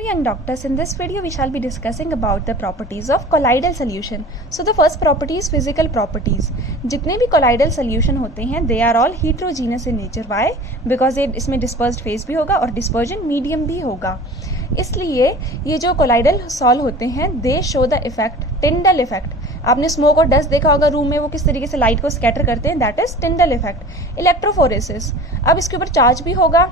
Hello young doctors, in this video we shall be discussing about the properties of colloidal solution. So the first property is physical properties. जितने भी colloidal solution होते हैं they are all heterogeneous in nature. Why? Because इसमें dispersed phase भी होगा और dispersion medium भी होगा. इसलिए ये जो colloidal sol होते हैं they show the effect, Tyndall effect. आपने स्मोक और डस्ट देखा होगा रूम में, वो किस तरीके से लाइट को स्कैटर करते हैं, दैट इज टिंडल इफेक्ट. इलेक्ट्रोफोरेसिस, अब इसके ऊपर चार्ज भी होगा,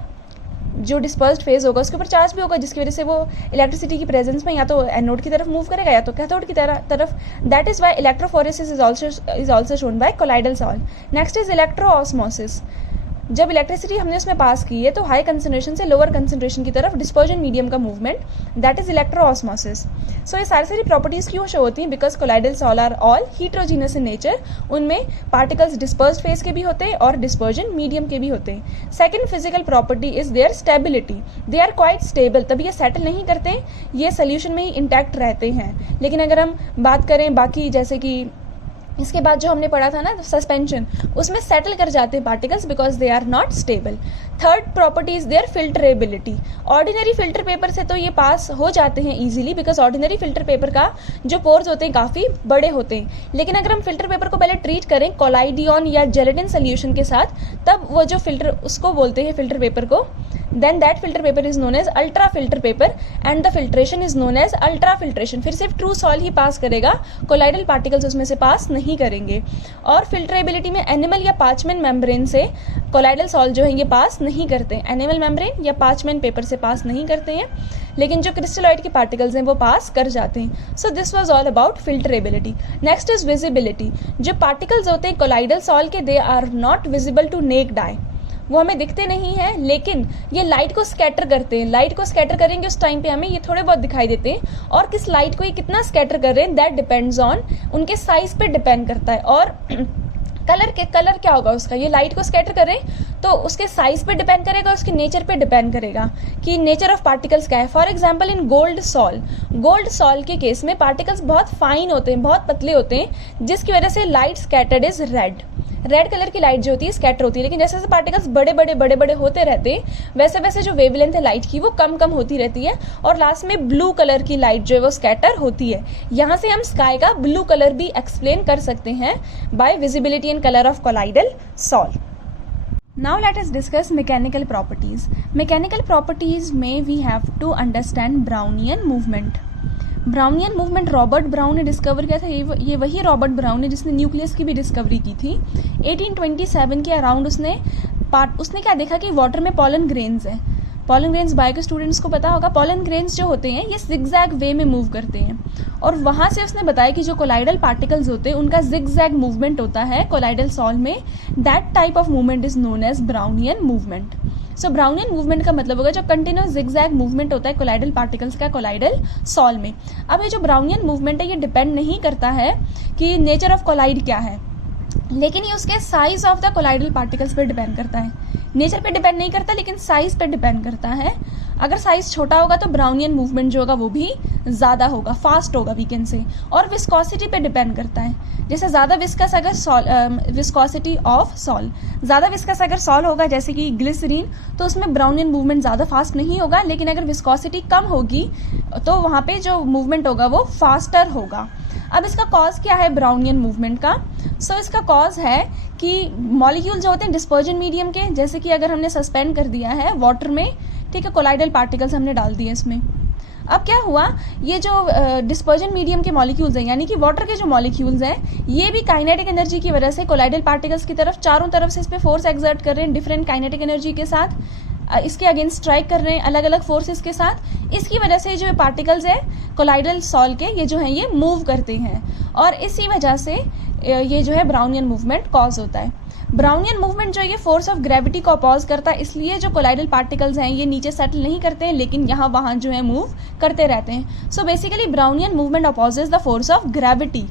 जो डिस्पर्स्ड फेज होगा उसके ऊपर चार्ज भी होगा, जिसकी वजह से वो इलेक्ट्रिसिटी की प्रेजेंस में या तो एनोड की तरफ मूव करेगा या तो कैथोड की तरफ. That is why electrophoresis is also shown by colloidal sol. Next is electroosmosis. जब इलेक्ट्रिसिटी हमने उसमें पास की है तो हाई कंसंट्रेशन से लोअर कंसंट्रेशन की तरफ डिस्पर्जन मीडियम का movement, that is electroosmosis. So ये सारी प्रॉपर्टीज क्यों शो होती हैं? Because colloidal sol are all heterogeneous in nature. उनमें पार्टिकल्स डिस्पर्स्ड फेज के भी होते हैं और डिस्पर्जन मीडियम के भी होते हैं. Second physical property is there stability. They are quite stable, तभी ये सेटल नहीं करते, ये सोल्यूशन में ही इंटैक्ट रहते हैं. लेकिन अगर हम बात करें बाकी, जैसे कि इसके बाद जो हमने पढ़ा था ना सस्पेंशन, उसमें सेटल कर जाते हैं particles because they are not stable. Third property is their filterability. Ordinary filter paper से तो ये पास हो जाते हैं easily because ordinary filter paper का जो पोर्स होते हैं काफ़ी बड़े होते हैं. लेकिन अगर हम फिल्टर पेपर को पहले ट्रीट करें कोलाइडियन या जेलेटिन सोल्यूशन के साथ, तब वो जो फिल्टर, उसको बोलते हैं फिल्टर पेपर को, then that filter paper is known as ultra filter paper and the filtration is known as ultra filtration. फिर सिर्फ ट्रू सॉल ही पास करेगा, कोलाइडल पार्टिकल्स उसमें से पास नहीं करेंगे. और फिल्टरेबिलिटी में एनिमल या पार्चमेंट मेम्ब्रेन से कोलाइडल सॉल जो है ये पास नहीं करते हैं. एनिमल मेम्ब्रेन या पार्चमेंट पेपर से पास नहीं करते हैं, लेकिन जो क्रिस्टलॉइड के पार्टिकल्स हैं वो पास कर जाते हैं. So this was all about filterability. Next is visibility. जो पार्टिकल्स होते हैं कोलाइडल सॉल के, they are not visible to naked eye. वो हमें दिखते नहीं हैं, लेकिन ये लाइट को स्कैटर करते हैं. लाइट को स्कैटर करेंगे उस टाइम पे हमें ये थोड़े बहुत दिखाई देते हैं, और किस लाइट को ये कितना स्कैटर कर रहे हैं दैट डिपेंड्स ऑन, उनके साइज पे डिपेंड करता है. और कलर क्या होगा उसका, ये लाइट को स्कैटर करें तो उसके साइज पे डिपेंड करेगा, उसके नेचर पे डिपेंड करेगा कि नेचर ऑफ पार्टिकल्स क्या है. For example in gold sol के केस में पार्टिकल्स बहुत फाइन होते हैं, बहुत पतले होते हैं, जिसकी वजह से light scattered is red colour की लाइट जो होती है स्कैटर होती है. लेकिन जैसे जैसे पार्टिकल्स बड़े होते रहते हैं, वैसे वैसे जो वेवलेंथ है लाइट की वो कम होती रहती है, और लास्ट में ब्लू कलर की लाइट जो है वो स्कैटर होती है. यहाँ से हम स्काई का ब्लू कलर भी एक्सप्लेन कर सकते हैं by visibility and colour of colloidal sol. Now let us discuss mechanical properties. Mechanical properties में we have to understand Brownian movement. Brownian movement Robert brown ने डिस्कवर किया था. ये वही रॉबर्ट ब्राउन है जिसने न्यूक्लियस की भी डिस्कवरी की थी. 1827 के अराउंड उसने क्या देखा कि वाटर में पॉलन ग्रेन्स हैं. पॉलन ग्रेन्स बायो के स्टूडेंट्स को पता होगा. पॉलन ग्रेन्स जो होते हैं ये जिगजैग वे में मूव करते हैं, और वहां से उसने बताया कि जो कोलाइडल पार्टिकल्स होते हैं उनका जिगजैग मूवमेंट होता है कोलाइडल सॉल में. That type of movement is known as Brownian movement. So Brownian movement का मतलब होगा जो कंटिन्यूस जिगजैग मूवमेंट होता है कोलाइडल पार्टिकल्स का कोलाइडल सॉल में. अब ये जो ब्राउनियन मूवमेंट है ये डिपेंड नहीं करता है कि नेचर ऑफ कोलाइड क्या है, लेकिन ये उसके size of the colloidal particles पर डिपेंड करता है. नेचर पे डिपेंड नहीं करता, लेकिन साइज पे डिपेंड करता है. अगर साइज छोटा होगा तो ब्राउनियन मूवमेंट जो होगा वो भी ज्यादा होगा, फास्ट होगा वी कैन से. और विस्कोसिटी पे डिपेंड करता है. जैसे ज्यादा विस्कस अगर विस्कोसिटी ऑफ सॉल, ज्यादा विस्कस अगर सॉल होगा जैसे कि ग्लिसरीन, तो उसमें ब्राउनियन मूवमेंट ज्यादा फास्ट नहीं होगा. लेकिन अगर विस्कोसिटी कम होगी तो वहां पे जो मूवमेंट होगा वो फास्टर होगा. अब इसका कॉज क्या है ब्राउनियन मूवमेंट का? सो इसका कॉज है कि मॉलिक्यूल जो होते हैं डिस्पर्जन मीडियम के, जैसे कि अगर हमने सस्पेंड कर दिया है वाटर में, ठीक है, कोलाइडल पार्टिकल्स हमने डाल दिए इसमें. अब क्या हुआ, ये जो डिस्पर्जन मीडियम के मॉलिक्यूल्स हैं, यानी कि वाटर के जो मॉलिक्यूल्स हैं, ये भी काइनेटिक एनर्जी की वजह से कोलाइडल पार्टिकल्स की तरफ चारों तरफ से इस पे फोर्स एक्सर्ट कर रहे हैं डिफरेंट काइनेटिक एनर्जी के साथ, इसके अगेंस्ट स्ट्राइक कर रहे हैं अलग अलग फोर्सेस के साथ. इसकी वजह से जो पार्टिकल्स है कोलाइडल सॉल के, ये जो है ये मूव करते हैं, और इसी वजह से ये जो है ब्राउनियन मूवमेंट कॉज होता है. ब्राउनियन मूवमेंट जो है ये फोर्स ऑफ ग्रेविटी को अपोज करता है, इसलिए जो कोलाइडल पार्टिकल्स हैं ये नीचे सेटल नहीं करते हैं, लेकिन यहाँ वहां जो है मूव करते रहते हैं. So basically Brownian movement opposes the force of gravity.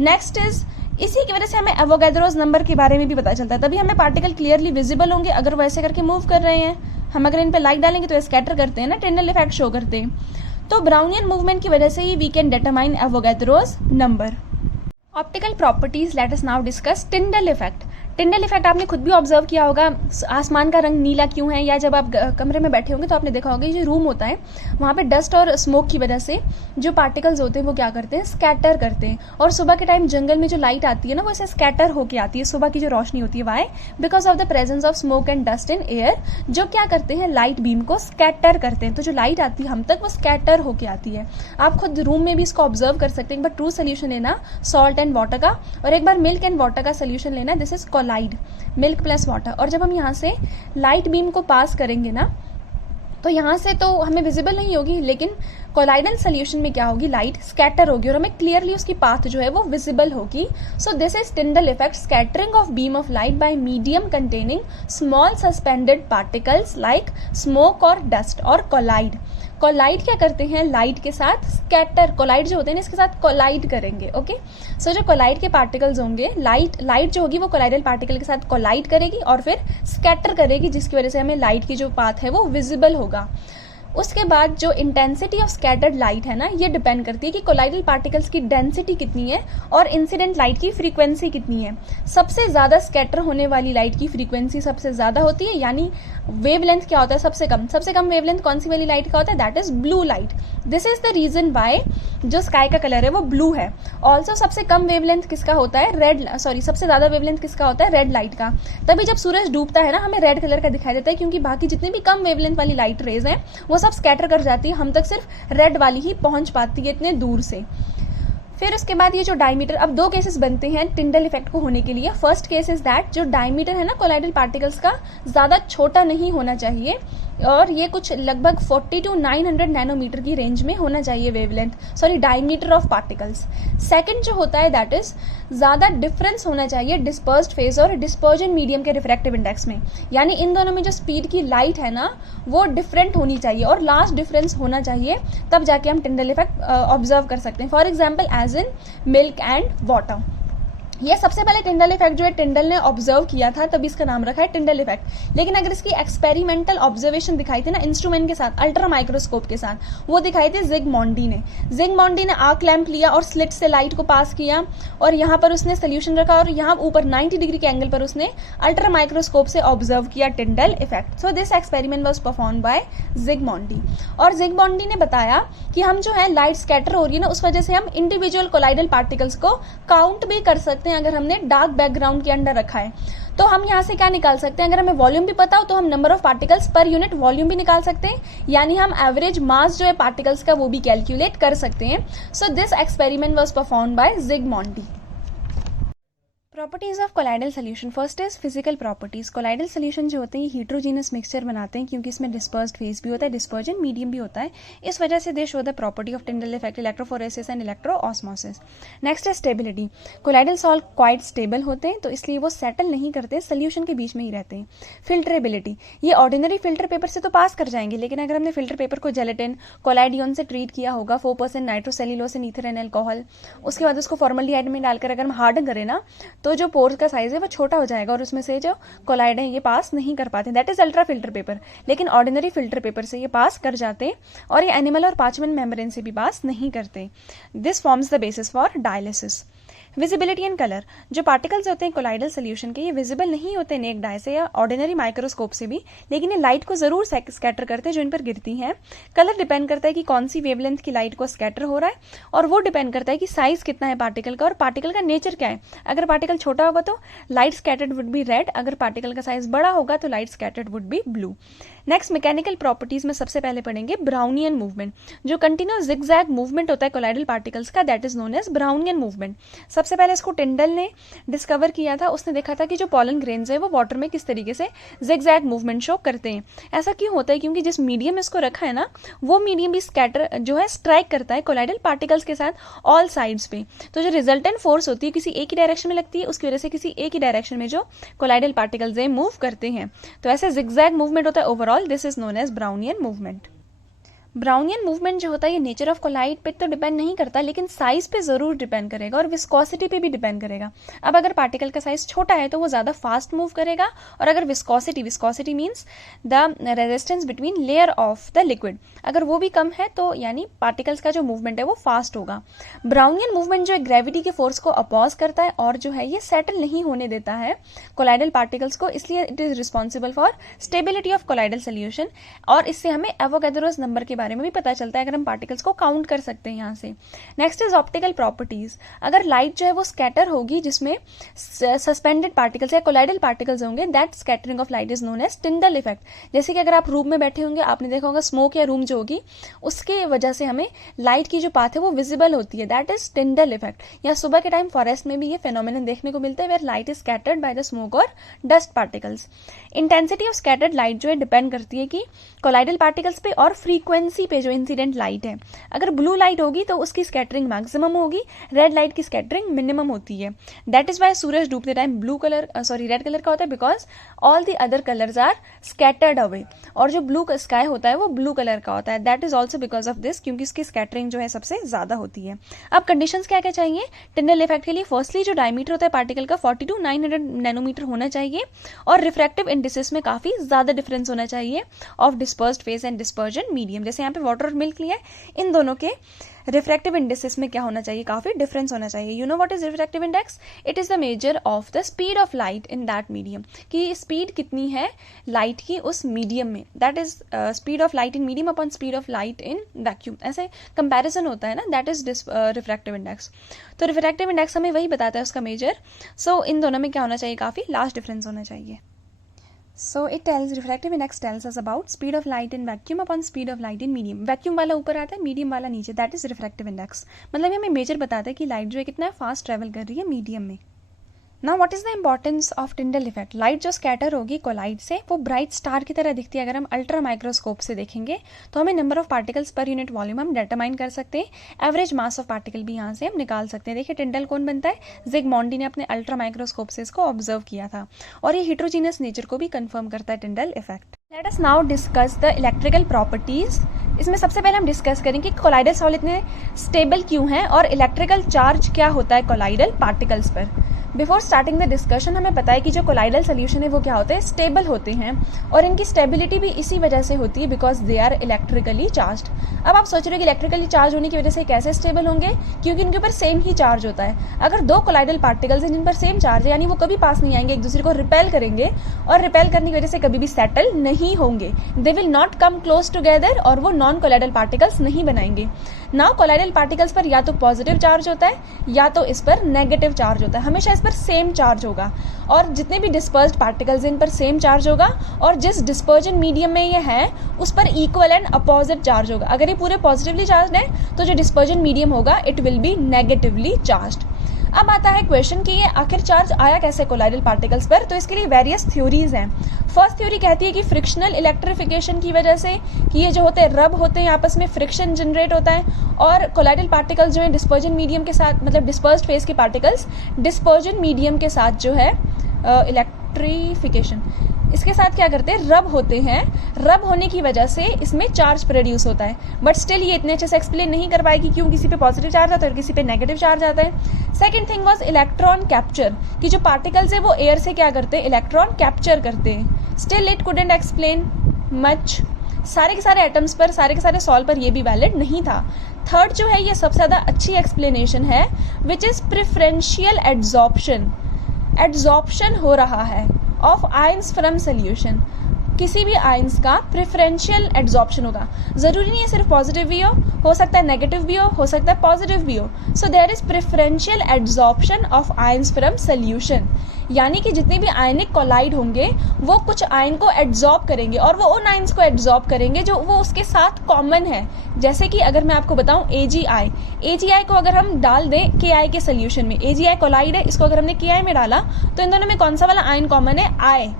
Next is, इसी की वजह से हमें एवोगैड्रोस नंबर के बारे में भी पता चलता है. तभी हमें पार्टिकल क्लियरली विजिबल होंगे अगर वो ऐसे करके मूव कर रहे हैं. हम अगर इन पे लाइट डालेंगे तो स्कैटर करते हैं ना, टिंडल इफेक्ट शो करते हैं. तो ब्राउनियन मूवमेंट की वजह से ही we can determine Avogadro's number. Optical properties, let us now discuss Tyndall effect. Tyndall effect आपने खुद भी ऑब्जर्व किया होगा, आसमान का रंग नीला क्यों है, या जब आप कमरे में बैठे होंगे तो आपने देखा होगा जो रूम होता है वहाँ पे डस्ट और स्मोक की वजह से जो पार्टिकल्स होते हैं वो क्या करते हैं, स्कैटर करते हैं। और सुबह के टाइम जंगल में जो लाइट आती है ना वो ऐसे स्कैटर होके आती है, सुबह की जो रोशनी होती है, why because of the presence of smoke and dust in air, जो क्या करते हैं, लाइट बीम को स्कैटर करते हैं। तो जो लाइट आती है हम तक वो स्कैटर होके आती है। आप खुद रूम में भी इसको ऑब्जर्व कर सकते हैं। एक बार ट्रू सोल्यूशन लेना सॉल्ट एंड वाटर का, और एक बार मिल्क एंड वाटर का सोल्यूशन लेना, this is colloid, milk plus water. और जब हम यहाँ से लाइट बीम को पास करेंगे ना तो यहाँ से तो हमें विजिबल नहीं होगी, लेकिन कोलाइडल सोल्यूशन में क्या होगी, लाइट स्कैटर होगी और हमें क्लियरली उसकी पाथ जो है वो विजिबल होगी। सो this is Tyndall effect, scattering of beam of light by medium containing small suspended particles like smoke और डस्ट। और कोलाइड, कोलाइड क्या करते हैं, लाइट के साथ स्कैटर, कोलाइड जो होते हैं इसके साथ कोलाइड करेंगे। ओके, सो जो कोलाइड के पार्टिकल्स होंगे, लाइट जो होगी वो कोलाइडल पार्टिकल के साथ कोलाइड करेगी और फिर स्कैटर करेगी, जिसकी वजह से हमें लाइट की जो पाथ है वो विजिबल होगा। उसके बाद जो इंटेंसिटी ऑफ स्कैटर्ड लाइट है ना, ये डिपेंड करती है कि कोलाइडल पार्टिकल्स की डेंसिटी कितनी है और इंसिडेंट लाइट की फ्रीक्वेंसी कितनी है। सबसे ज्यादा स्कैटर होने वाली लाइट की फ्रीक्वेंसी सबसे ज्यादा होती है, यानी वेवलेंथ क्या होता है, सबसे कम वेवलेंथ कौन सी वाली लाइट का होता है, that is blue light. This is the reason why जो स्काई का कलर है वो ब्लू है। ऑल्सो सबसे कम वेवलेंथ किसका होता है, सबसे ज्यादा वेवलेंथ किसका होता है, रेड लाइट का। तभी जब सूरज डूबता है ना हमें रेड कलर का दिखाई देता है, क्योंकि बाकी जितनी भी कम वेवलेंथ वाली लाइट रेज हैं वो सब स्कैटर कर जाती है, हम तक सिर्फ रेड वाली ही पहुंच पाती है इतने दूर से। फिर उसके बाद ये जो डायमीटर, अब दो केसेस बनते हैं टिंडल इफेक्ट को होने के लिए। फर्स्ट केस इज दैट जो डायमीटर है ना कोलाइडल पार्टिकल्स का ज्यादा छोटा नहीं होना चाहिए, और ये कुछ लगभग 40 to 900 नैनोमीटर की रेंज में होना चाहिए wavelength, diameter of particles. Second जो होता है दैट इज ज्यादा डिफरेंस होना चाहिए डिस्पर्स्ड फेज और डिस्पर्जन मीडियम के रिफ्रैक्टिव इंडेक्स में, यानी इन दोनों में जो स्पीड की लाइट है ना वो डिफरेंट होनी चाहिए और लार्ज डिफरेंस होना चाहिए, तब जाके हम टिंडल इफेक्ट ऑब्जर्व कर सकते हैं। For example as in milk and water. ये सबसे पहले टिंडल इफेक्ट जो है टिंडल ने ऑब्जर्व किया था, तभी इसका नाम रखा है टिंडल इफेक्ट। लेकिन अगर इसकी एक्सपेरिमेंटल ऑब्जर्वेशन दिखाई थी ना इंस्ट्रूमेंट के साथ, अल्ट्रा माइक्रोस्कोप के साथ, वो दिखाई थी जिगमॉन्डी ने आर्क लैंप लिया और स्लिट से लाइट को पास किया और यहाँ पर उसने सोल्यूशन रखा और यहाँ ऊपर 90 डिग्री के एंगल पर उसने अल्ट्रा माइक्रोस्कोप से ऑब्जर्व किया Tyndall effect. So this experiment was perform by Zsigmondy. और जिगमॉन्डी ने बताया कि हम जो है लाइट स्कैटर हो रही है ना उस वजह से हम इंडिविजुअल कोलाइडल पार्टिकल्स को काउंट भी कर सकते हैं अगर हमने डार्क बैकग्राउंड के अंडर रखा है। तो हम यहाँ से क्या निकाल सकते हैं, अगर हमें वॉल्यूम भी पता हो तो हम number of particles per unit volume भी निकाल सकते हैं, यानी हम एवरेज मास जो है पार्टिकल्स का वो भी कैलकुलेट कर सकते हैं। So this experiment was performed by Zsigmondy. Properties of colloidal solution, first is physical properties. Colloidal solution जो होते हैं हीट्रोजीनस मिक्सचर बनाते हैं, क्योंकि इसमें डिस्पर्स्ड फेज भी होता है, डिस्पर्जन मीडियम भी होता है, इस वजह से they show the property of Tyndall effect, electrophoresis and electroosmosis. Next है stability. Colloidal salt quite stable होते हैं, तो इसलिए वो सेटल नहीं करते, सोल्यूशन के बीच में ही रहते हैं। फिल्ट्रेबिलिटी, ये ऑर्डिनरी फिल्टर पेपर से तो पास कर जाएंगे, लेकिन अगर हमने फिल्टर पेपर को जेलेटिन कोलाइडियन से ट्रीट किया होगा, 4% nitrocellulose and ether and alcohol, उसके बाद उसको फॉर्मल्डिहाइड में डालकर अगर हम हार्डन करें ना तो जो पोर्स का साइज है वो छोटा हो जाएगा और उसमें से जो कोलाइड है ये पास नहीं कर पाते, that is ultra filter paper. लेकिन ऑर्डिनरी फिल्टर पेपर से ये पास कर जाते हैं और ये एनिमल और पार्चमेंट मेम्ब्रेन से भी पास नहीं करते। This forms the basis for dialysis. Visibility and colour, जो पार्टिकल्स होते हैं कोलाइडल सोल्यूशन के, ये विजिबल नहीं होते नेक्ड आई से या ऑर्डिनरी माइक्रोस्कोप से भी, लेकिन ये लाइट को जरूर स्कैटर करते हैं जो इन पर गिरती हैं। कलर डिपेंड करता है कि कौन सी वेवलेंथ की लाइट को स्कैटर हो रहा है, और वो डिपेंड करता है कि साइज कितना है पार्टिकल का और पार्टिकल का नेचर क्या है। अगर पार्टिकल छोटा होगा तो light scattered would be red, अगर पार्टिकल का साइज बड़ा होगा तो light scattered would be blue. Next mechanical properties में सबसे पहले पढ़ेंगे ब्राउनियन मूवमेंट। जो कंटिन्यूअस जिगजैग मूवमेंट होता है कोलाइडल पार्टिकल्स का, that is known as Brownian movement. सबसे पहले इसको टिंडल ने डिस्कवर किया था। उसने देखा था कि जो पॉलन ग्रेन्स है वो वाटर में किस तरीके से जिगजैग मूवमेंट शो करते हैं। ऐसा क्यों होता है, क्योंकि जिस मीडियम इसको रखा है ना वो मीडियम भी स्कैटर जो है स्ट्राइक करता है कोलाइडल पार्टिकल्स के साथ ऑल साइड्स पे। तो जो रिजल्टेंट फोर्स होती है किसी एक ही डायरेक्शन में लगती है, उसकी वजह से किसी एक ही डायरेक्शन में जो कोलाइडल पार्टिकल्स है मूव करते हैं। तो ऐसे जिगजैग मूवमेंट होता है overall, this is known as Brownian movement. Brownian movement जो होता है ये नेचर ऑफ कोलाइड पे तो डिपेंड नहीं करता, लेकिन साइज पे ज़रूर डिपेंड करेगा और विस्कोसिटी पे भी डिपेंड करेगा। अब अगर पार्टिकल का साइज छोटा है तो वो ज़्यादा फास्ट मूव करेगा, और अगर viscosity means the resistance between layer of the liquid, अगर वो भी कम है तो यानी पार्टिकल्स का जो मूवमेंट है वो फास्ट होगा। ब्राउनियन मूवमेंट जो है ग्रेविटी के फोर्स को अपोज करता है और जो है ये सेटल नहीं होने देता है कोलाइडल पार्टिकल्स को, इसलिए it is responsible for stability of colloidal solution. और इससे हमें एवोगैड्रोस नंबर के बारे में भी पता चलता है अगर हम पार्टिकल्स को काउंट कर सकते हैं यहाँ से। Next is optical properties. अगर लाइट जो है वो स्कैटर होगी जिसमें सस्पेंडेड पार्टिकल्स या कोलाइडल पार्टिकल्स होंगे, that scattering of light is known as Tyndall effect. जैसे कि अगर आप रूम में बैठे होंगे, आपने देखा होगा स्मोक या रूम जो होगी उसके वजह से हमें लाइट की जो पाथ है वो विजिबल होती है, दैट इज टिंडल इफेक्ट। या सुबह के टाइम फॉरेस्ट में भी ये फेनोमेनन देखने को मिलता है where light is scattered by the smoke और dust particles. Intensity of scattered light जो है डिपेंड करती है कि कोलाइडल पार्टिकल्स पे और फ्रीक्वेंसी पे जो इंसिडेंट लाइट है। अगर ब्लू लाइट होगी तो उसकी स्कैटरिंग मैक्सिमम होगी, रेड लाइट की स्कैटरिंग मिनिमम होती है। दैट इज वाई सूरज डूबते टाइम रेड कलर का होता है, because all the other colours are scattered away, और जो ब्लू स्काई होता है वो ब्लू कलर का होता है। That is also because of this, क्योंकि इसकी स्कैटरिंग जो है सबसे ज्यादा होती है। अब कंडीशंस क्या क्या चाहिए टिंडल इफेक्ट के लिए? फर्स्टली जो डायमीटर होता है पार्टिकल का 40 to 900 नैनोमीटर होना चाहिए, और रिफ्रैक्टिव इंडिसेस में काफी ज्यादा डिफरेंस होना चाहिए of dispersed phase and dispersion medium. जैसे यहाँ पे वाटर और मिल्क लिया है, इन दोनों के रिफ्रैक्टिव इंडेक्सेस में क्या होना चाहिए? काफी डिफरेंस होना चाहिए। You know what is refractive index? It is the measure of the speed of light in that medium, कि स्पीड कितनी है लाइट की उस मीडियम में। That is speed of light in medium upon speed of light in vacuum, ऐसे comparison होता है ना, दैट इज रिफ्रैक्टिव इंडेक्स। तो रिफ्रैक्टिव इंडेक्स हमें वही बताता है उसका मेजर। सो इन दोनों में क्या होना चाहिए? काफी लार्ज डिफरेंस होना चाहिए। So it tells, refractive index tells us about speed of light in vacuum upon speed of light in medium. Vacuum वाला ऊपर आता है, मीडियम वाला नीचे, दैट इज रिफ्रैक्टिव इंडेक्स। मतलब हमें मेजर बताता है कि लाइट जो है कितना फास्ट ट्रेवल कर रही है मीडियम में। Now what is the importance of Tyndall effect? Light जो स्कैटर होगी कोलाइड से वो ब्राइट स्टार की तरह दिखती है। अगर हम अल्ट्रा माइक्रोस्कोप से देखेंगे तो हमें number of particles per unit volume हम डिटरमाइन कर सकते हैं, एवरेज मास ऑफ पार्टिकल भी यहाँ से हम निकाल सकते हैं। देखिए टिंडल कौन बनता है? ज़िगमॉन्डी ने अपने अल्ट्रा माइक्रोस्कोप से इसको ऑब्जर्व किया था, और ये हिट्रोजीनियस नेचर को भी कंफर्म करता है Tyndall effect. Let us now discuss the electrical properties. इसमें सबसे पहले हम डिस्कस करेंगे कि कोलाइडल सॉलिड इतने स्टेबल क्यों हैं और इलेक्ट्रिकल चार्ज क्या होता है कोलाइडल पार्टिकल्स पर। बिफोर स्टार्टिंग द डिस्कशन हमें पता है कि जो कोलाइडल सोल्यूशन है वो क्या होते हैं? स्टेबल होते हैं, और इनकी स्टेबिलिटी भी इसी वजह से होती है because they are electrically charge. अब आप सोच रहे हो कि इलेक्ट्रिकली चार्ज होने की वजह से कैसे स्टेबल होंगे? क्योंकि इनके ऊपर सेम ही चार्ज होता है। अगर दो कोलाइडल पार्टिकल्स हैं जिन पर सेम चार्ज है, यानी वो कभी पास नहीं आएंगे, एक दूसरे को रिपेल करेंगे, और रिपेल करने की वजह से कभी भी सेटल नहीं होंगे। They will not come close together, और वो नॉन कोलाइडल पार्टिकल्स नहीं बनाएंगे। नाउ कोलाइडल पार्टिकल्स पर या तो पॉजिटिव चार्ज होता है या तो इस पर नेगेटिव चार्ज होता है, हमेशा इस पर सेम चार्ज होगा। और जितने भी डिस्पर्स्ड पार्टिकल्स इन पर सेम चार्ज होगा, और जिस डिस्पर्जन मीडियम में ये है उस पर इक्वल एंड अपोजिट चार्ज होगा। अगर ये पूरे पॉजिटिवली चार्ज है तो जो डिस्पर्जन मीडियम होगा it will B negatively charge. अब आता है क्वेश्चन कि ये आखिर चार्ज आया कैसे कोलाइडल पार्टिकल्स पर? तो इसके लिए वेरियस थ्योरीज हैं। फर्स्ट थ्योरी कहती है कि फ्रिक्शनल इलेक्ट्रिफिकेशन की वजह से, कि ये जो होते हैं रब होते हैं आपस में, फ्रिक्शन जनरेट होता है, और कोलाइडल पार्टिकल्स जो है डिस्पर्जन मीडियम के साथ, मतलब डिस्पर्स्ड फेज के पार्टिकल्स डिस्पर्जन मीडियम के साथ जो है इलेक्ट्रिफिकेशन, इसके साथ क्या करते हैं? रब होते हैं। रब होने की वजह से इसमें चार्ज प्रोड्यूस होता है, बट स्टिल ये इतने अच्छे से एक्सप्लेन नहीं कर पाएगी क्यों किसी पे पॉजिटिव चार्ज आता है और किसी पे नेगेटिव चार्ज आता है। Second thing was electron capture, कि जो पार्टिकल्स है वो एयर से क्या करते हैं? इलेक्ट्रॉन कैप्चर करते हैं। Still it couldn't explain much. सारे के सारे एटम्स पर, सारे के सारे सॉल्व पर ये भी वैलिड नहीं था। थर्ड जो है ये सबसे ज्यादा अच्छी एक्सप्लेनेशन है, which is preferential adsorption. Adsorption हो रहा है ऑफ आयंस फ्रॉम सोल्यूशन, किसी भी आयंस का प्रेफरेंशियल एड्सॉर्प्शन होगा। जरूरी नहीं है सिर्फ पॉजिटिव भी हो सकता है नेगेटिव भी हो सकता है पॉजिटिव भी हो। So there is preferential adsorption of ions from solution, यानी कि जितने भी आयनिक कोलाइड होंगे वो कुछ आयन को एड्सॉर्ब करेंगे, और वो उन आयंस को एड्सॉर्ब करेंगे जो वो उसके साथ कॉमन है। जैसे कि अगर मैं आपको बताऊं AgI को अगर हम डाल दें KI के सोल्यूशन में, AgI कोलाइड है, इसको अगर हमने KI में डाला तो इन दोनों में कौन सा वाला आयन कॉमन है?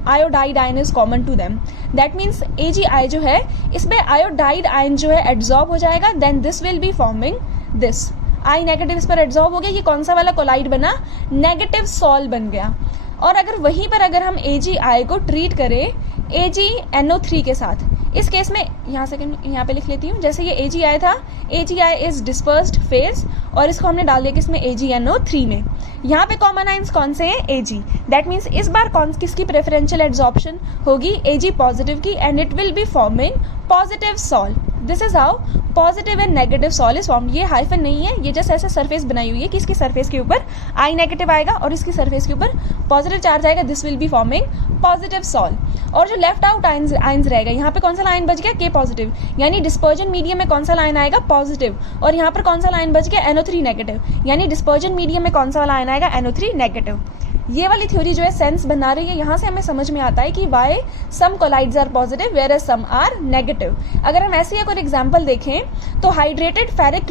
Iodide ion is common to them. That means AgI जो है इसमें आयोडाइड आयन जो है एड्सॉर्ब हो जाएगा, then this will be forming this. I negative इस पर एड्सॉर्ब हो गया, ये कौन सा वाला कोलाइड बना? नेगेटिव सॉल बन गया। और अगर वहीं पर अगर हम AgI को ट्रीट करें AgNO3 के साथ, इस केस में यहाँ पे लिख लेती हूँ, जैसे ये AgI था, AgI इज डिस्पर्स्ड फेज, और इसको हमने डाल दिया किसमें, AgNO3 में। यहाँ पे कॉमन आइंस कौन से हैं, Ag। दैट मीन्स इस बार किसकी प्रेफरेंशियल एड्सॉर्प्शन होगी, Ag पॉजिटिव की, and it will be forming positive sol. This is how positive and negative sol is form. ये हाइफन नहीं है, ये जस्ट ऐसे सरफेस बनाई हुई है कि इसकी सरफेस के ऊपर I नेगेटिव आएगा और इसकी सरफेस के ऊपर पॉजिटिव चार्ज आएगा। This will be forming positive sol. और जो लेफ्ट आउट आइंस रहेगा, यहाँ पे कौन सा लाइन बच गया, K पॉजिटिव, यानी डिस्पर्जन मीडियम में कौन सा लाइन आएगा, पॉजिटिव, और यहाँ पर कौन सा लाइन बच गया, NO3 नेगेटिव, यानी डिस्पर्जन मीडियम में कौन सा लाइन आएगा, NO3 नेगेटिव। ये वाली थ्योरी जो है सेंस बना रही है, यहाँ से हमें समझ में आता है कि why some colloids are positive whereas some are negative. अगर हम ऐसे एक और एग्जांपल देखें तो हाइड्रेटेड फेरिक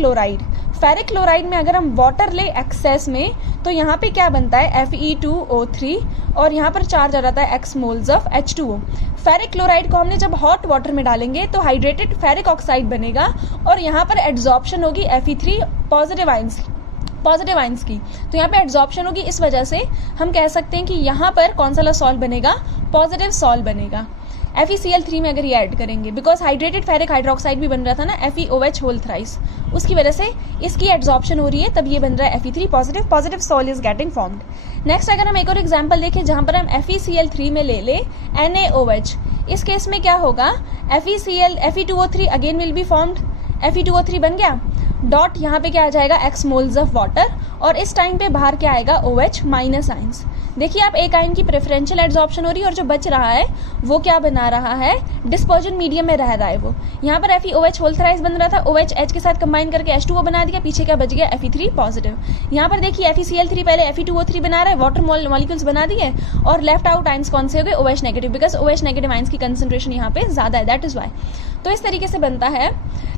क्लोराइड में अगर हम वाटर ले एक्सेस में, तो यहाँ पे क्या बनता है, Fe2O3, और यहाँ पर चार्ज आ जाता है x moles of H2O। Ferric chloride को हमने जब हॉट वाटर में डालेंगे तो हाइड्रेटेड फेरिक ऑक्साइड बनेगा, और यहाँ पर एड्सॉर्प्शन होगी Fe3 पॉजिटिव आइंस की। तो यहाँ पे एड्सॉर्प्शन होगी, इस वजह से हम कह सकते हैं कि यहाँ पर कौन सा सॉल्ट बनेगा, पॉजिटिव सॉल्ट बनेगा। FeCl3 में अगर ये ऐड करेंगे, बिकॉज हाइड्रेटेड फेरिक हाइड्रोक्साइड भी बन रहा था ना, FeOH होल थ्राइस, उसकी वजह से इसकी एड्सॉर्प्शन हो रही है, तब ये बन रहा है Fe3 positive salt is getting formed. Next अगर हम एक और एग्जांपल देखें जहां पर हम FeCl3 में ले ले NaOH, इस केस में क्या होगा, Fe2O3 again will be formed, Fe2O3 बन गया, डॉट यहाँ पे क्या आ जाएगा, x मोल्स ऑफ वाटर, और इस टाइम पे बाहर क्या आएगा, OH माइनस आइंस। देखिए आप एक आयन की प्रेफरेंशियल एड्सॉर्प्शन हो रही है, और जो बच रहा है वो क्या बना रहा है, डिस्पर्जन मीडियम में रह रहा है वो। यहाँ पर FeOH होल थ्राइस बन रहा था, OH H के साथ कंबाइन करके H2O बना दिया, पीछे क्या बच गया, Fe3 पॉजिटिव। यहाँ पर देखिए FeCl3 पहले Fe2O3 बना रहा है, वाटर मॉलिक्यूल्स बना दिए, और लेफ्ट आउट आइंस कौन से हो गए, OH negative, because OH negative ions की कंसेंट्रेशन यहाँ पे ज्यादा है, दैट इज वाई। तो इस तरीके से बनता है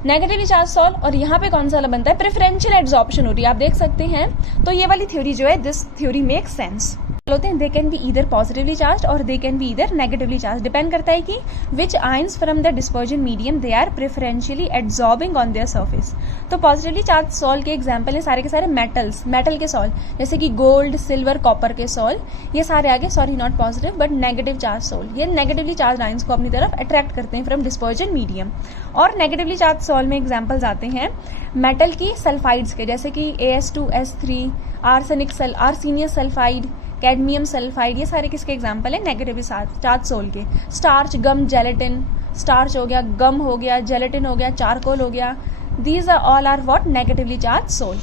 नेगेटिवली चार्ज सॉल्ट, और यहाँ पे कौन सा बनता है, प्रेफरेंशियल एड्सॉर्प्शन हो रही है, आप देख सकते हैं। तो ये वाली थ्योरी जो है, दिस थ्योरी मेक सेंस। होते हैं, they can be either positively charge और they can be either negatively charge, depend करता है कि which ions from the dispersion medium they are preferentially adsorbing on their surface. तो positively charge salt के example है सारे के सारे मेटल के सॉल्ट, जैसे कि गोल्ड, सिल्वर, कॉपर के सॉल्ट, ये सारे आगे, sorry not positive but negative charge salt, ये नेगेटिवली चार्ज आयंस को अपनी तरफ अट्रैक्ट करते हैं फ्रॉम डिस्पर्जन मीडियम। और नेगेटिवली चार्ज सॉल्ट में एग्जाम्पल्स आते हैं मेटल की सल्फाइड्स के, जैसे कि AS2S3, आर्सेनियस सल्फाइड, कैडमियम सल्फाइड, ये सारे किसके एग्जाम्पल है, नेगेटिव चार्ज सोल के। स्टार्च, गम, जेलेटिन, स्टार्च हो गया, गम हो गया, जेलेटिन हो गया, चारकोल हो गया, these are all are what, negatively charge sol.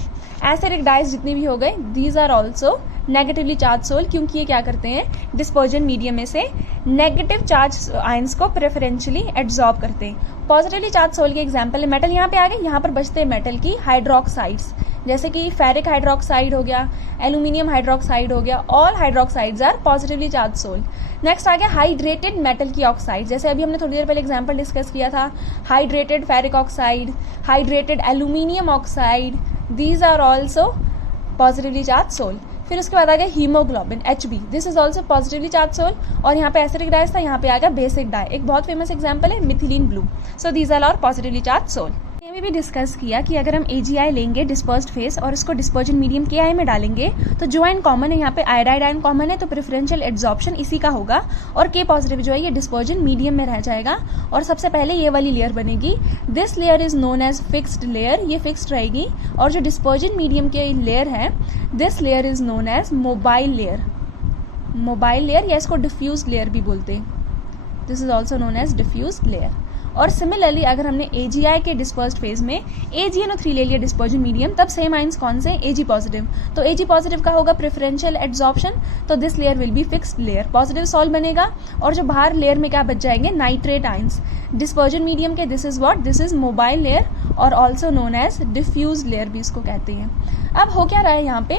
Acidic dyes जितने भी हो गए, these are also negatively charge sol, क्योंकि ये क्या करते हैं, डिस्पर्जन मीडियम में से नेगेटिव चार्ज आयंस को प्रेफरेंशियली एड्सॉर्ब करते हैं। पॉजिटिवली चार्ज सोल के एग्जाम्पल है, मेटल यहाँ पे आ गए, यहाँ पर बचते हैं मेटल की हाइड्रोक्साइड्स, जैसे कि फेरिक हाइड्रोक्साइड हो गया, एल्यूमिनियम हाइड्रोक्साइड हो गया, all hydroxides are positively charge sol. Next आ गया हाइड्रेटेड मेटल की ऑक्साइड, जैसे अभी हमने थोड़ी देर पहले एग्जांपल डिस्कस किया था, hydrated ferric oxide, hydrated aluminium oxide, these are also positively charge sol. फिर उसके बाद आ गया haemoglobin HB, this is also positively charge sol, और यहाँ पे एसिडिक डाइज था, यहाँ पे आ गया बेसिक डाई, एक बहुत फेमस एग्जांपल है methylene blue. So these are all positively charge sol. ये भी डिस्कस किया कि अगर हम AgI लेंगे डिस्पर्स्ड फेस और उसको डिस्पर्जन मीडियम KI में डालेंगे, तो जो आयन कॉमन है, यहाँ पे आयोडाइड आयन कॉमन है, तो प्रेफरेंशियल एड्सॉर्प्शन इसी का होगा, और K पॉजिटिव जो है ये डिस्पर्जन मीडियम में रह जाएगा, और सबसे पहले ये वाली लेयर बनेगी, this layer is known as fixed layer, ये फिक्स्ड रहेगी, और जो डिस्पर्जन मीडियम की लेयर है, this layer is known as mobile layer, या इसको डिफ्यूज लेयर भी बोलते हैं, this is also known as diffuse layer. और सिमिलरली अगर हमने AgI के डिस्पर्स्ड फेज में AgNO3 ले लिया डिस्पर्जन मीडियम, तब सेम आइंस कौन से, Ag पॉजिटिव, तो Ag पॉजिटिव का होगा प्रेफरेंशियल एड्सॉर्प्शन, तो this layer will be fixed layer, positive salt बनेगा, और जो बाहर लेयर में क्या बच जाएंगे, नाइट्रेट आइंस डिस्पर्जन मीडियम के, this is what, this is mobile layer, और also known as diffuse layer भी इसको कहते हैं। अब हो क्या रहा है यहाँ पे,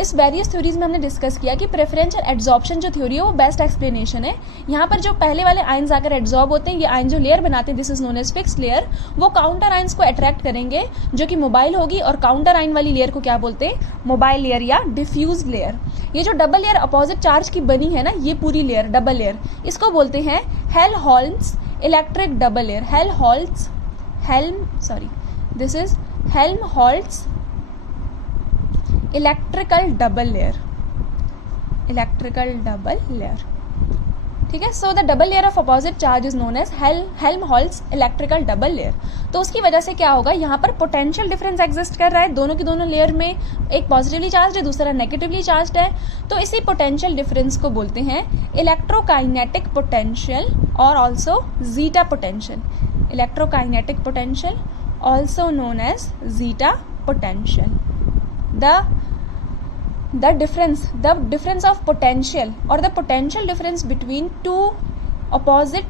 इस वेरियस थ्योरीज में हमने डिस्कस किया कि प्रेफरेंशियल एड्सॉर्प्शन जो थ्योरी है वो बेस्ट एक्सप्लेनेशन है। यहाँ पर जो पहले वाले आयंस आकर एड्सॉर्ब होते हैं, ये आयन जो लेयर बनाते हैं, this is known as fixed layer, वो काउंटर आयंस को अट्रैक्ट करेंगे जो कि मोबाइल होगी, और काउंटर आयन वाली लेयर को क्या बोलते हैं, मोबाइल लेयर या डिफ्यूज लेयर। ये जो डबल लेयर अपोजिट चार्ज की बनी है ना, ये पूरी लेयर डबल लेयर, इसको बोलते हैं Helmholtz electric double layer, this is Helmholtz electrical double layer, ठीक है। So the double layer of opposite charge is known as Helmholtz electrical double layer. तो उसकी वजह से क्या होगा, यहाँ पर पोटेंशियल डिफरेंस एग्जिस्ट कर रहा है दोनों की दोनों लेयर में, एक पॉजिटिवली चार्ज है दूसरा नेगेटिवली चार्ज है। तो इसी पोटेंशियल डिफरेंस को बोलते हैं इलेक्ट्रोकाइनेटिक पोटेंशियल और also zeta potential. Electrokinetic potential also known as zeta potential. The difference of potential or the potential difference between two oppositely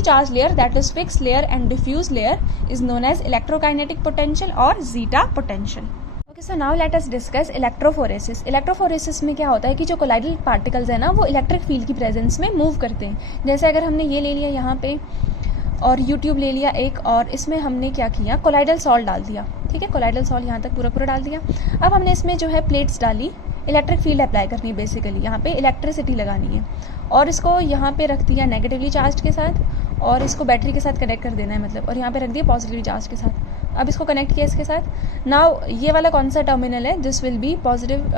charged layer, that is fixed layer and diffuse layer, is known as electrokinetic potential or zeta potential. Okay, so now let us discuss electrophoresis. Electrophoresis में क्या होता है कि जो colloidal particles है ना वो electric field की प्रेजेंस में मूव करते हैं। जैसे अगर हमने ये ले लिया यहाँ पे और यूट्यूब ले लिया एक, और इसमें हमने क्या किया, कोलाइडल सॉल्ट डाल दिया। ठीक है, कोलाइडल सॉल्ट यहाँ तक पूरा डाल दिया। अब हमने इसमें जो है प्लेट्स डाली, इलेक्ट्रिक फील्ड अप्लाई करनी है, बेसिकली यहाँ पे इलेक्ट्रिसिटी लगानी है, और इसको यहाँ पे रख दिया नेगेटिवली चार्ज के साथ, और इसको बैटरी के साथ कनेक्ट कर देना है मतलब, और यहाँ पे रख दिया पॉजिटिवली चार्ज के साथ। अब इसको कनेक्ट किया इसके साथ। नाउ ये वाला कौन सा टर्मिनल है, दिस विल बी पॉजिटिव,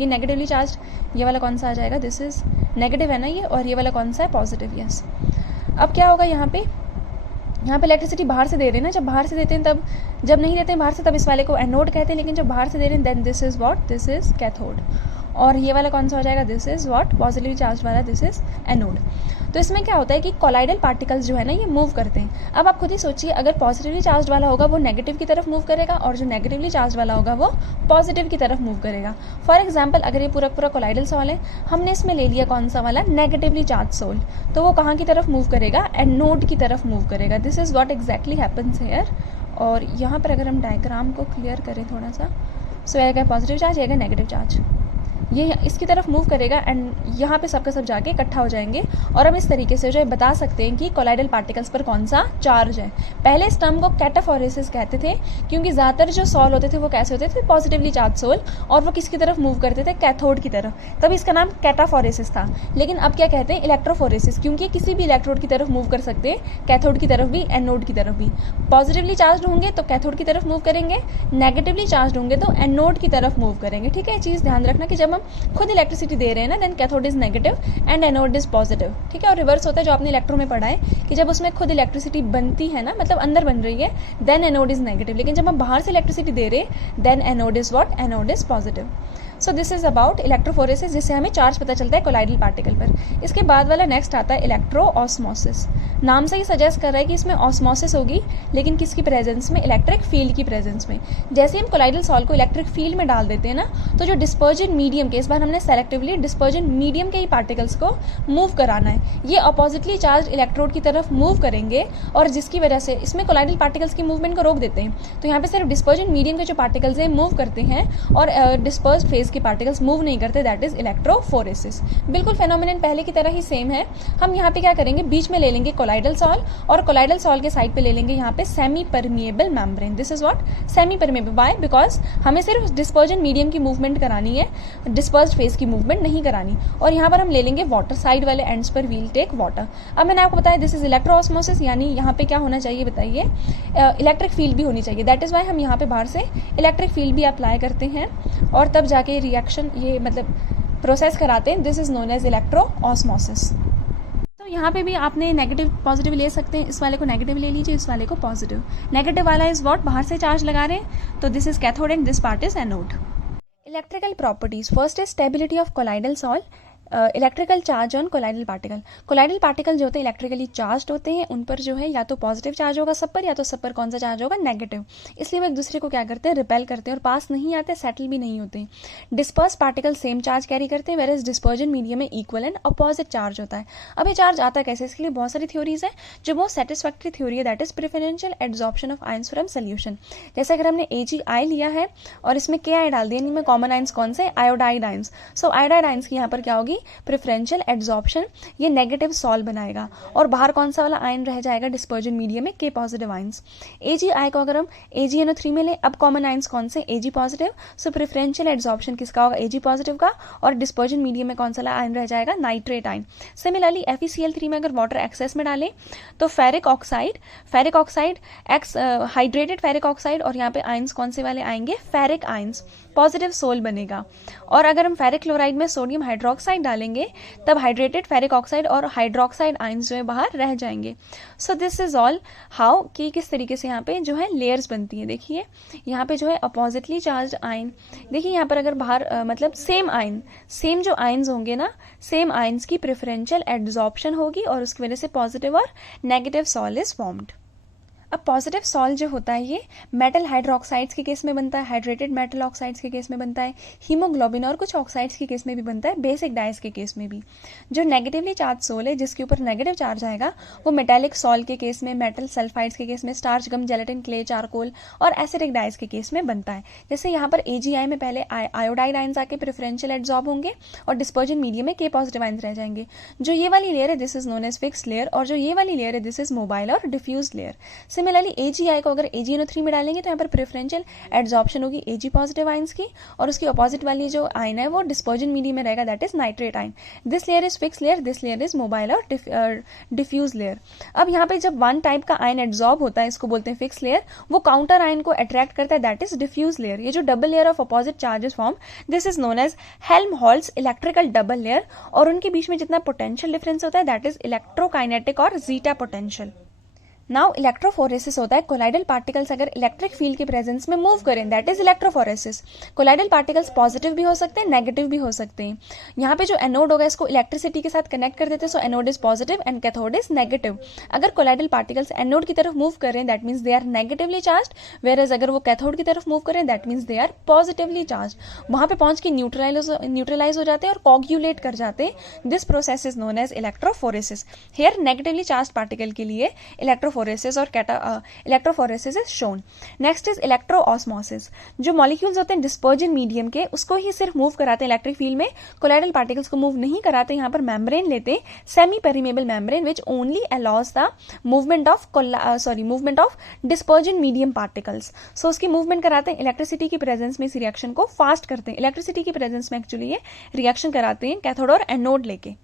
ये नेगेटिवली चार्ज, ये वाला कौन सा आ जाएगा, दिस इज नेगेटिव है ना ये, और ये वाला कौन सा है, पॉजिटिव, यस। अब क्या होगा, यहाँ पे इलेक्ट्रिसिटी बाहर से दे रहे हैं ना, जब बाहर से देते हैं तब, जब नहीं देते हैं बाहर से तब इस वाले को एनोड कहते हैं, लेकिन जब बाहर से दे रहे हैं then this is what, this is cathode. और ये वाला कौन सा हो जाएगा, this is what, positively charge वाला, दिस इज एनोड। तो इसमें क्या होता है कि कोलाइडल पार्टिकल्स जो है ना ये मूव करते हैं। अब आप खुद ही सोचिए, अगर पॉजिटिवली चार्ज वाला होगा वो नेगेटिव की तरफ मूव करेगा, और जो नेगेटिवली चार्ज वाला होगा वो पॉजिटिव की तरफ मूव करेगा। फॉर एग्जाम्पल, अगर ये पूरा कोलाइडल सॉल है, हमने इसमें ले लिया कौन सा वाला, नेगेटिवली चार्ज सोल, तो वो कहाँ की तरफ मूव करेगा, एनोड की तरफ मूव करेगा। This is what exactly happens here. और यहाँ पर अगर हम डायग्राम को क्लियर करें थोड़ा सा, सो आएगा पॉजिटिव चार्ज, आएगा नेगेटिव चार्ज, ये इसकी तरफ मूव करेगा, एंड यहाँ पे सबका सब जाके इकट्ठा हो जाएंगे। और हम इस तरीके से जो है बता सकते हैं कि कोलाइडल पार्टिकल्स पर कौन सा चार्ज है। पहले इस टर्म को कैटाफोरेसिस कहते थे, क्योंकि ज़्यादातर जो सॉल होते थे वो कैसे होते थे, पॉजिटिवली चार्ज सोल, और वो किसकी तरफ मूव करते थे, कैथोड की तरफ, तभी इसका नाम कैटाफोरेसिस था। लेकिन अब क्या कहते हैं, इलेक्ट्रोफोरेसिस, क्योंकि किसी भी इलेक्ट्रोड की तरफ मूव कर सकते हैं, कैथोड की तरफ भी, एनोड की तरफ भी। पॉजिटिवली चार्ज होंगे तो कैथोड की तरफ मूव करेंगे, नेगेटिवली चार्ज होंगे तो एनोड की तरफ मूव करेंगे। ठीक है, ये चीज़ ध्यान रखना कि जब हम खुद इलेक्ट्रिसिटी दे रहे हैं ना, then cathode is negative and anode is positive. ठीक है, और रिवर्स होता है जो आपने इलेक्ट्रो में पढ़ा है कि जब उसमें खुद इलेक्ट्रिसिटी बनती है ना, मतलब अंदर बन रही है, देन एनोड इज नेगेटिव, लेकिन जब हम बाहर से इलेक्ट्रिसिटी दे रहे हैं then anode is what, anode is positive. So this is about electrophoresis, जिससे हमें चार्ज पता चलता है कोलाइडल पार्टिकल पर। इसके बाद वाला नेक्स्ट आता है इलेक्ट्रो ऑस्मोसिस। नाम से ही सजेस्ट कर रहा है कि इसमें ऑस्मोसिस होगी, लेकिन किसकी प्रेजेंस में, इलेक्ट्रिक फील्ड की प्रेजेंस में। जैसे हम कोलाइडल सॉल्ट को इलेक्ट्रिक फील्ड में डाल देते हैं ना, तो जो डिस्पर्जन मीडियम के, इस बार हमने सेलेक्टिवली डिस्पर्जन मीडियम के ही पार्टिकल्स को मूव कराना है, ये अपोजिटली चार्ज इलेक्ट्रोड की तरफ मूव करेंगे, और जिसकी वजह से इसमें कोलाइडल पार्टिकल्स की मूवमेंट को रोक देते हैं। तो यहाँ पे सिर्फ डिस्पर्जन मीडियम के जो पार्टिकल्स हैं मूव करते हैं, और डिस्पर्स्ड फेज के पार्टिकल्स मूव नहीं करते, दैट इज इलेक्ट्रोफोरेसिस। बिल्कुल फेनोमेनन पहले की तरह ही सेम है। हम यहाँ पे क्या करेंगे, बीच में ले लेंगे कोलाइडल सॉल, और कोलाइडल सॉल के साइड पे ले लेंगे यहाँ पे semi permeable membrane. This is what, semi permeable. Why, because हमें सिर्फ डिस्पर्जन मीडियम की मूवमेंट करानी है, डिस्पर्स्ड फेज की मूवमेंट नहीं करानी। और यहाँ पर हम ले लेंगे वाटर, साइड वाले एंड्स पर वील टेक वाटर। अब मैंने आपको बताया दिस इज इलेक्ट्रो ऑस्मोसिस, यानी यहाँ पे क्या होना चाहिए बताइए, इलेक्ट्रिक फील्ड भी होनी चाहिए। दैट इज वाई हम यहाँ पे बाहर से इलेक्ट्रिक फील्ड भी अप्लाई करते हैं, और तब जाके रिएक्शन, ये मतलब प्रोसेस कराते हैं। This is known as electro osmosis. तो यहाँ पे भी आपने नेगेटिव पॉजिटिव ले सकते हैं, इस वाले को नेगेटिव ले लीजिए, इस वाले को पॉजिटिव। नेगेटिव वाला इज व्हाट, बाहर से चार्ज लगा रहे हैं, तो this is cathode and this part is anode. Electrical properties, first is stability of colloidal salt, electrical charge on colloidal particle. Colloidal particle जो होते हैं इलेक्ट्रिकली चार्ज होते हैं, उन पर जो है या तो पॉजिटिव चार्ज होगा सब पर, या तो सब पर कौन सा चार्ज होगा, नेगेटिव। इसलिए वो एक दूसरे को क्या करते हैं, रिपेल करते हैं, और पास नहीं आते, सेटल भी नहीं होते। Disperse particle same charge carry करते हैं, वेयर इज डिस्पर्जन मीडियम में इक्वल एंड अपोजिट चार्ज होता है। अब ये चार्ज आता है कैसे, इसके लिए बहुत सारी थ्योरीज है। जो मोस्ट सेटिस्फैक्ट्री थ्योरी है that is preferential adsorption of ions from solution. जैसे अगर हमने AgI लिया है और इसमें KI डाल दिया, इनमें कॉमन आयंस कौन से, आयोडाइड आयंस। सो आयोडाइड आयंस की यहाँ पर क्या होगी, प्रेफरेंशियल एड्सॉर्प्शन, ये नेगेटिव सॉल बनाएगा, और बाहर कौन सा वाला आयन रह जाएगा डिस्पर्जन मीडियम में, K पॉजिटिव आयंस। AgI को अगर हम AgNO3 में ले, अब कॉमन आयंस कौन से, Ag पॉजिटिव। सो प्रेफरेंशियल एड्सॉर्प्शन किसका होगा, Ag पॉजिटिव का, और डिस्पर्जन मीडियम में कौन सा आयन रह जाएगा, नाइट्रेट आयन। सिमिलरली FeCl3 में अगर वाटर एक्सेस में डालें तो ferric oxide hydrated ferric oxide, और यहाँ पे आयंस कौन से वाले आएंगे, फेरिक आयंस। पॉजिटिव सोल बनेगा। और अगर हम फेरिक क्लोराइड में सोडियम हाइड्रोक्साइड डालेंगे तब हाइड्रेटेड फेरिक ऑक्साइड और हाइड्रोक्साइड आयंस जो है बाहर रह जाएंगे। सो दिस इज ऑल हाउ कि किस तरीके से यहाँ पे जो है लेयर्स बनती है। देखिए यहाँ पे जो है अपोजिटली चार्ज आयन, देखिए यहाँ पर अगर बाहर मतलब सेम आयन, सेम जो आयन्स होंगे ना, सेम आयन्स की प्रेफरेंशियल एड्सॉर्प्शन होगी और उसकी वजह से पॉजिटिव और नेगेटिव सॉल इज फॉर्म्ड। अब पॉजिटिव सॉल्ट जो होता है ये मेटल हाइड्रोक्साइड्स के केस में बनता है, हाइड्रेटेड मेटल ऑक्साइड्स के केस में बनता है, हीमोग्लोबिन और कुछ ऑक्साइड्स के केस में भी बनता है, बेसिक डाइस के केस में भी। जो नेगेटिवली चार्ज सोल है जिसके ऊपर नेगेटिव चार्ज आएगा वो मेटेलिक सॉल्ट के केस में, मेटल सल्फाइड्स के केस में, starch, gum, gelatin, clay, charcoal और एसिडिक डाइस के केस में बनता है। जैसे यहाँ पर AgI में पहले आयोडाइड आयंस आके प्रेफरेंशियल एड्सॉर्ब होंगे और डिस्पर्जन मीडियम में K पॉजिटिव आयंस रह जाएंगे। जो ये वाली लेयर है this is known as fix layer और जो ये वाली लेयर है दिस इज मोबाइल और डिफ्यूज लेयर। सिमिलरली AgI को अगर AgNO3 में डालेंगे तो यहाँ पर प्रेफरेंशियल एड्सॉर्प्शन होगी Ag पॉजिटिव आयंस की और उसकी अपोजिट वाली जो आयन है वो डिस्पर्जन मीडियम में रहेगा, that is nitrate ion. This layer is fix layer, this layer is mobile और डिफ्यूज लेयर। अब यहाँ पे जब वन टाइप का आयन एड्सॉर्ब होता है, इसको बोलते हैं फिक्स लेयर, वो काउंटर आयन को अट्रैक्ट करता है, दैट इज डिफ्यूज लेयर। ये जो double layer of opposite charges form, this is known as Helmholtz electrical double layer और उनके बीच में जितना पोटेंशियल डिफरेंस होता है दैट इज इलेक्ट्रोकाइनेटिक और जीटा पोटेंशियल। नाउ इलेक्ट्रोफोरेसिस होता है कोलाइडल पार्टिकल्स अगर इलेक्ट्रिक फील्ड के प्रेजेंस में मूव करें, that is electrophoresis. Colloidal particles positive भी हो सकते हैं, नेगेटिव भी हो सकते हैं। यहाँ पे जो एनोड होगा इसको इलेक्ट्रिसिटी के साथ कनेक्ट कर देते हैं, so anode is positive and cathode is negative. अगर कोलाइडल पार्टिकल्स एनोड की तरफ मूव कर रहे हैं that means they are negatively charge, whereas अगर वो कैथोड की तरफ मूव कर रहे हैं that means they are positively charge. वहां पे पहुंच के न्यूट्रलाइज हो जाते हैं और कॉग्यूलेट कर जाते हैं। This process is known as electrophoresis. Here negatively charge particle के लिए इलेक्ट्रोफोरेसिस और electrophoresis is shown. Next is electroosmosis. जो मॉलिक्यूल्स होते हैं डिस्पर्जन मीडियम के उसको ही सिर्फ मूव कराते हैं इलेक्ट्रिक फील्ड में, कोलाइडल पार्टिकल्स को मूव नहीं कराते। यहाँ पर मेम्ब्रेन लेते हैं, semi permeable membrane which only allows the movement of dispersion medium particles. So उसकी मूवमेंट कराते हैं, इलेक्ट्रिसिटी की प्रेजेंस में इस रिएक्शन को फास्ट करते हैं। इलेक्ट्रिसिटी की प्रेजेंस में एक्चुअली ये रिएक्शन कराते हैं कैथोड और एनोड लेके।